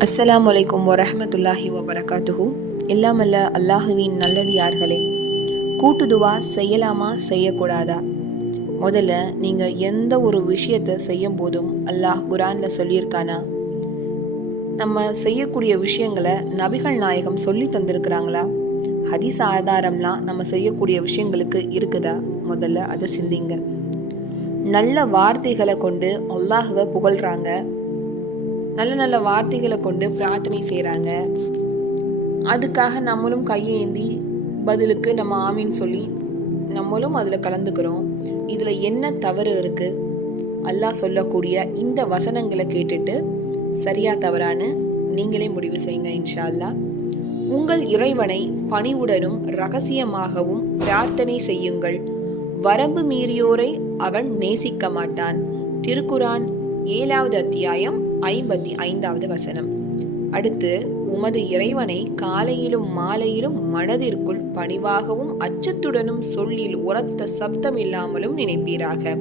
அஸ்ஸலாம் அலைக்கும் வரஹ்மத்துல்லாஹி வபரகாத்துஹூ. இல்லாமல்ல அல்லாஹுவின் நல்லடியார்களே கூட்டுதுவா செய்யலாமா செய்யக்கூடாதா? முதல்ல நீங்கள் எந்த ஒரு விஷயத்தை செய்யும் போதும் அல்லாஹ் குரானில் சொல்லியிருக்கானா? நம்ம செய்யக்கூடிய விஷயங்களை நபிகள் நாயகம் சொல்லி தந்திருக்கிறாங்களா? ஹதீஸ் ஆதாரம்லாம் நம்ம செய்யக்கூடிய விஷயங்களுக்கு இருக்குதா? முதல்ல அதை சிந்திங்க. நல்ல வார்த்தைகளை கொண்டு அல்லாஹுவை புகழ்கிறாங்க நல்ல நல்ல வார்த்தைகளை கொண்டு பிரார்த்தனை செய்கிறாங்க அதுக்காக நம்மளும் கையேந்தி பதிலுக்கு நம்ம ஆமின்னு சொல்லி நம்மளும் அதில் கலந்துக்கிறோம். இதில் என்ன தவறு இருக்குது அல்லாஹ் சொல்லக்கூடிய இந்த வசனங்களை கேட்டுட்டு சரியா தவறான்னு நீங்களே முடிவு செய்யுங்க இன்ஷா அல்லாஹ் உங்கள் இறைவனை பணிவுடனும் ரகசியமாகவும் பிரார்த்தனை செய்யுங்கள். வரம்பு மீறியோரை அவன் நேசிக்க மாட்டான். திருக்குரான் ஏழாவது அத்தியாயம் ஐம்பத்தி ஐந்தாவது வசனம். அடுத்து உமது இறைவனை காலையிலும் மாலையிலும் மனதிற்குள் பணிவாகவும் அச்சத்துடனும் சொல்லில் உரத்த சப்தம் இல்லாமலும் நினைப்பீராக.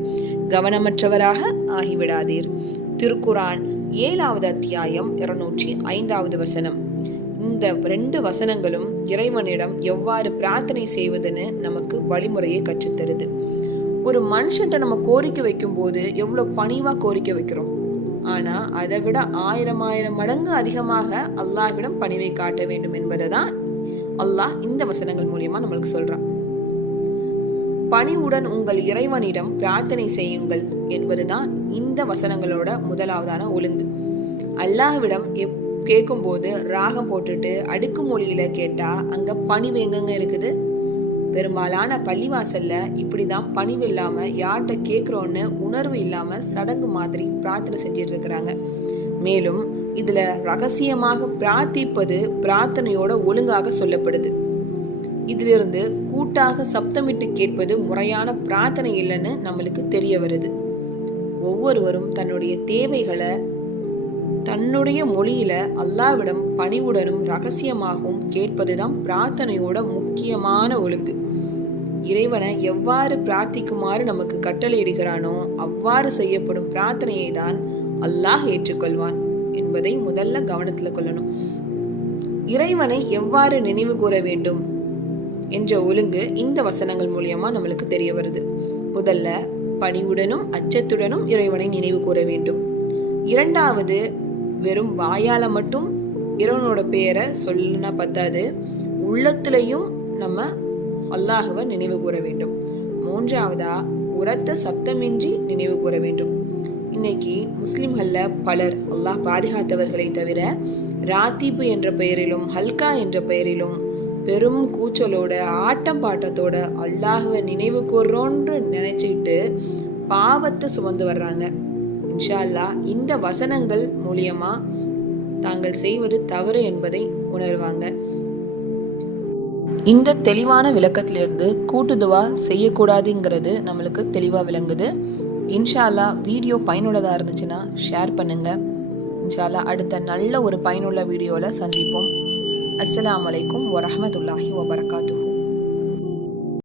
கவனமற்றவராக ஆகிவிடாதீர். திருக்குரான் ஏழாவது அத்தியாயம் இருநூற்றி ஐந்தாவது வசனம். இந்த ரெண்டு வசனங்களும் இறைவனிடம் எவ்வாறு பிரார்த்தனை செய்வதுன்னு நமக்கு வழிமுறையை கற்றுத்தருது. ஒரு மனுஷன்ட்ட நம்ம கோரிக்கை வைக்கும்போது எவ்வளோ பணிவாக கோரிக்கை வைக்கிறோம்? ஆனால் அதை விட ஆயிரம் ஆயிரம் மடங்கு அதிகமாக அல்லாஹ்விடம் பணிவை காட்ட வேண்டும் என்பதை தான் அல்லாஹ் இந்த வசனங்கள் மூலியமா நம்மளுக்கு சொல்றான். பணிவுடன் உங்கள் இறைவனிடம் பிரார்த்தனை செய்யுங்கள் என்பதுதான் இந்த வசனங்களோட முதலாவதான ஒழுங்கு. அல்லாஹ்விடம் எப் கேட்கும்போது ராகம் போட்டுட்டு அடுக்கு மொழியில கேட்டா அங்க பணிவு எங்கெங்க இருக்குது? பெரும்பாலான பள்ளிவாசல்ல இப்படிதான் பணிவு இல்லாம யார்கிட்ட கேட்குறோன்னு உணர்வு இல்லாம சடங்கு மாதிரி பிரார்த்தனை செஞ்சிட்டு இருக்கிறாங்க. மேலும் இதுல ரகசியமாக பிரார்த்திப்பது பிரார்த்தனையோட ஒழுங்காக சொல்லப்படுது. இதிலிருந்து கூட்டாக சப்தமிட்டு கேட்பது முறையான பிரார்த்தனை இல்லைன்னு நம்மளுக்கு தெரிய வருது. ஒவ்வொருவரும் தன்னுடைய தேவைகளை தன்னுடைய மொழியில அல்லாவிடம் பணிவுடனும் ரகசியமாகவும் கேட்பதுதான் பிரார்த்தனையோட முக்கியமான ஒழுங்கு. இறைவனை எவ்வாறு பிரார்த்திக்குமாறு நமக்கு கட்டளையிடுகிறானோ அவ்வாறு செய்யப்படும் பிரார்த்தனையை தான் அல்லாஹ் ஏற்றுக்கொள்வான் என்பதை முதல்ல கவனத்தில் கொள்ளணும். இறைவனை எவ்வாறு நினைவு கூற வேண்டும் என்ற ஒழுங்கு இந்த வசனங்கள் மூலியமா நம்மளுக்கு தெரிய வருது. முதல்ல பணிவுடனும் அச்சத்துடனும் இறைவனை நினைவு கூற வேண்டும். இரண்டாவது வெறும் வாயால மட்டும் இறைவனோட பெயரை சொல்லுனா பத்தாது. உள்ளத்திலையும் நம்ம அல்லாஹுவை நினைவு கூற வேண்டும். மூன்றாவதா உரத்த சப்தமின்றி நினைவு கூற வேண்டும். இன்னைக்கு முஸ்லிம்கள்ல பலர் அல்லாஹ் பாதுகாத்தவர்களை தவிர ராத்தீப்பு என்ற பெயரிலும் ஹல்கா என்ற பெயரிலும் பெரும் கூச்சலோட ஆட்டம் பாட்டத்தோட அல்லாஹுவை நினைவு கூர்றோன்று நினைச்சுக்கிட்டு பாவத்தை சுமந்து வர்றாங்க. இன்ஷா அல்லாஹ் இந்த வசனங்கள் மூலியமா தாங்கள் செய்வது தவறு என்பதை உணர்வாங்க. இந்த தெளிவான விளக்கத்திலிருந்து கூட்டுதுவா செய்யக்கூடாதுங்கிறது நம்மளுக்கு தெளிவாக விளங்குது. இன்ஷால்லா வீடியோ பயனுள்ளதாக இருந்துச்சுன்னா ஷேர் பண்ணுங்க. இன்ஷால்லா அடுத்த நல்ல ஒரு பயனுள்ள வீடியோவில் சந்திப்போம். அஸ்லாம் அலைக்கும் வரமத்துல்லாஹி வபரகாத்துஹூ.